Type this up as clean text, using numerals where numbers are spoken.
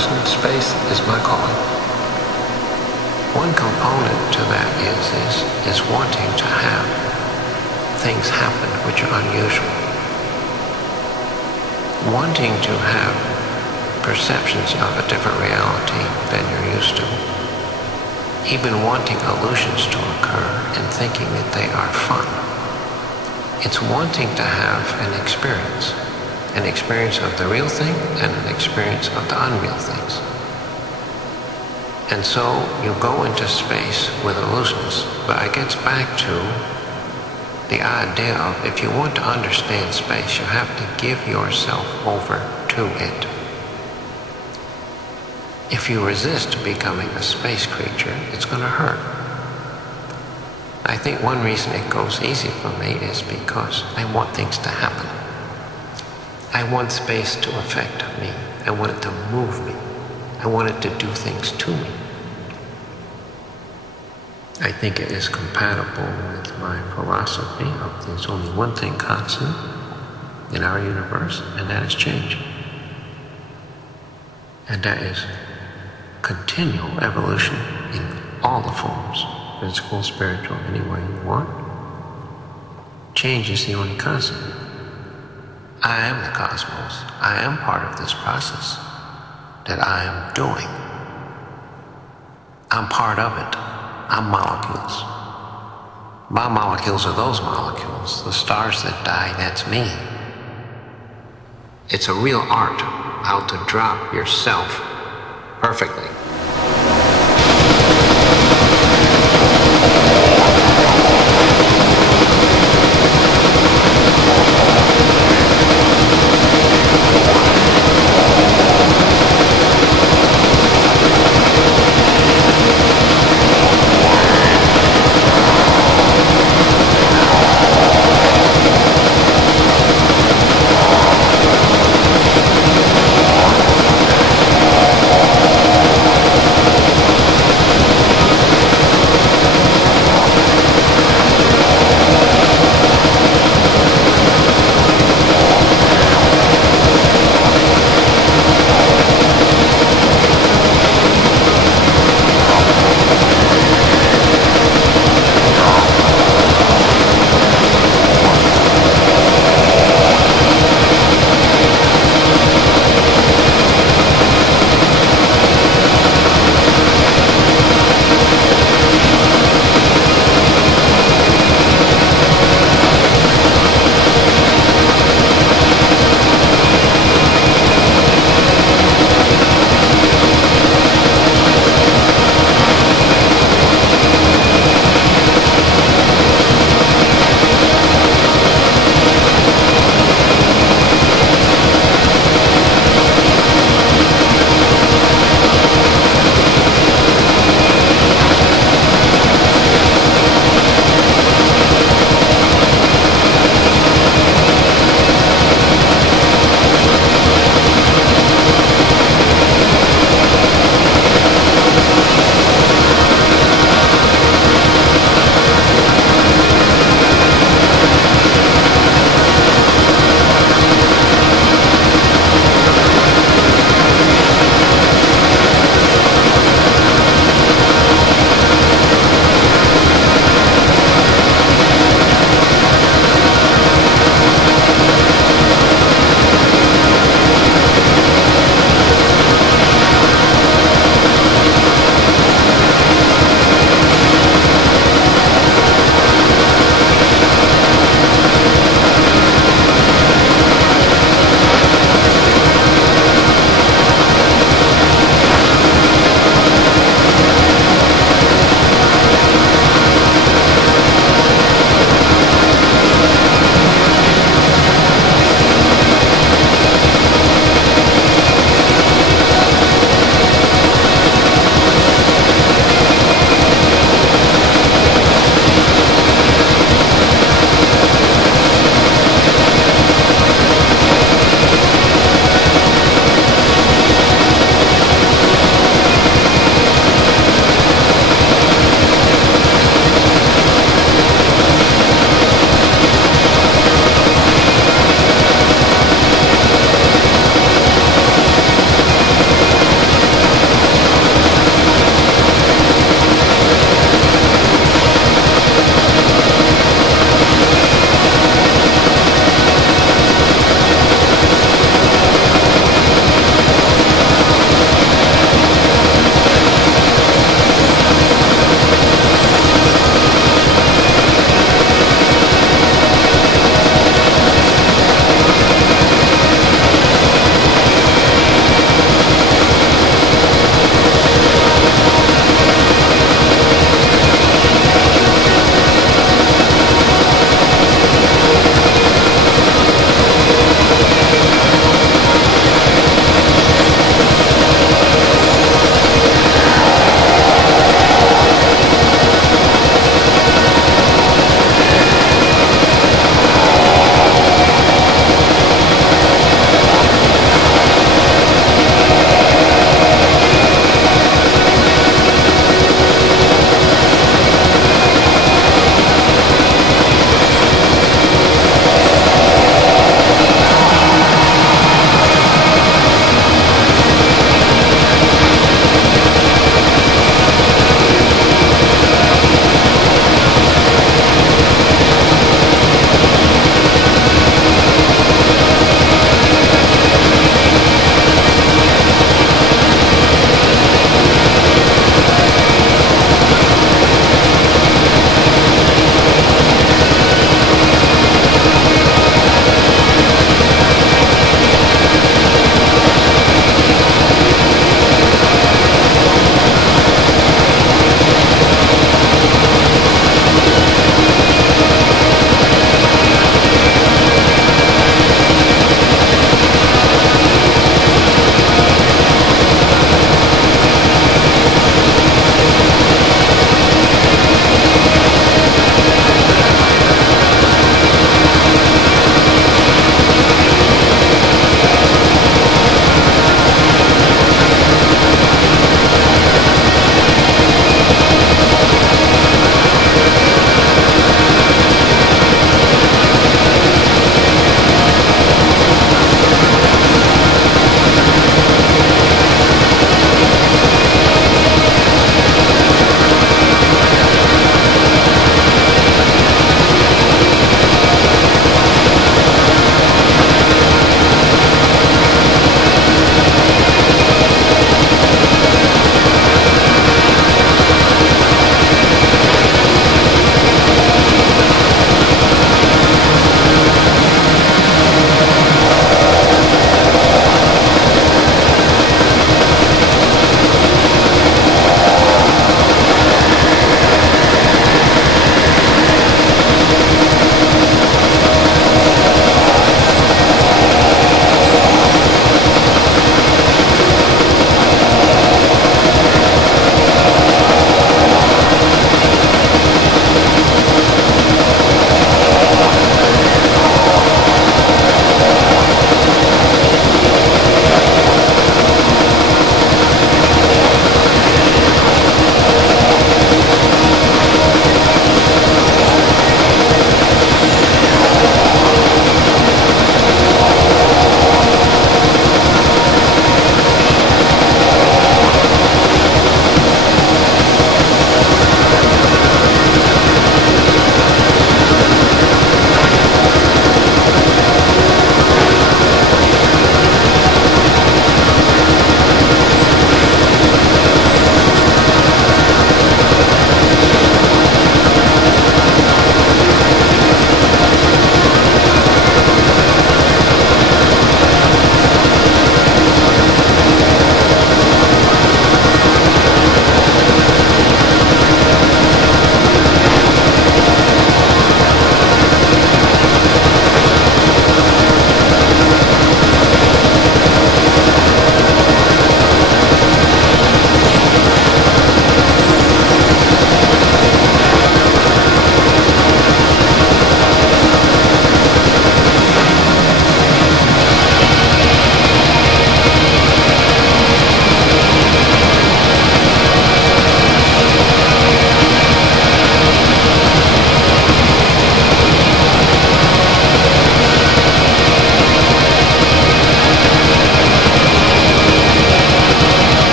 person, space is my calling. One component to that is wanting to have things happen which are unusual. Wanting to have perceptions of a different reality than you're used to. Even wanting illusions to occur and thinking that they are fun. It's wanting to have an experience of the real thing and an experience of the unreal things. And so you go into space with illusions, but it gets back to the idea of if you want to understand space, you have to give yourself over to it. If you resist becoming a space creature, it's going to hurt. I think one reason it goes easy for me is because I want things to happen. I want space to affect me. I want it to move me. I want it to do things to me. I think it is compatible with my philosophy of there's only one thing constant in our universe, and that is change. And that is continual evolution in all the forms, physical, spiritual, any way you want. Change is the only constant. I am the cosmos. I am part of this process that I am doing. I'm part of it. I'm molecules. My molecules are those molecules. The stars that die, that's me. It's a real art how to drop yourself perfectly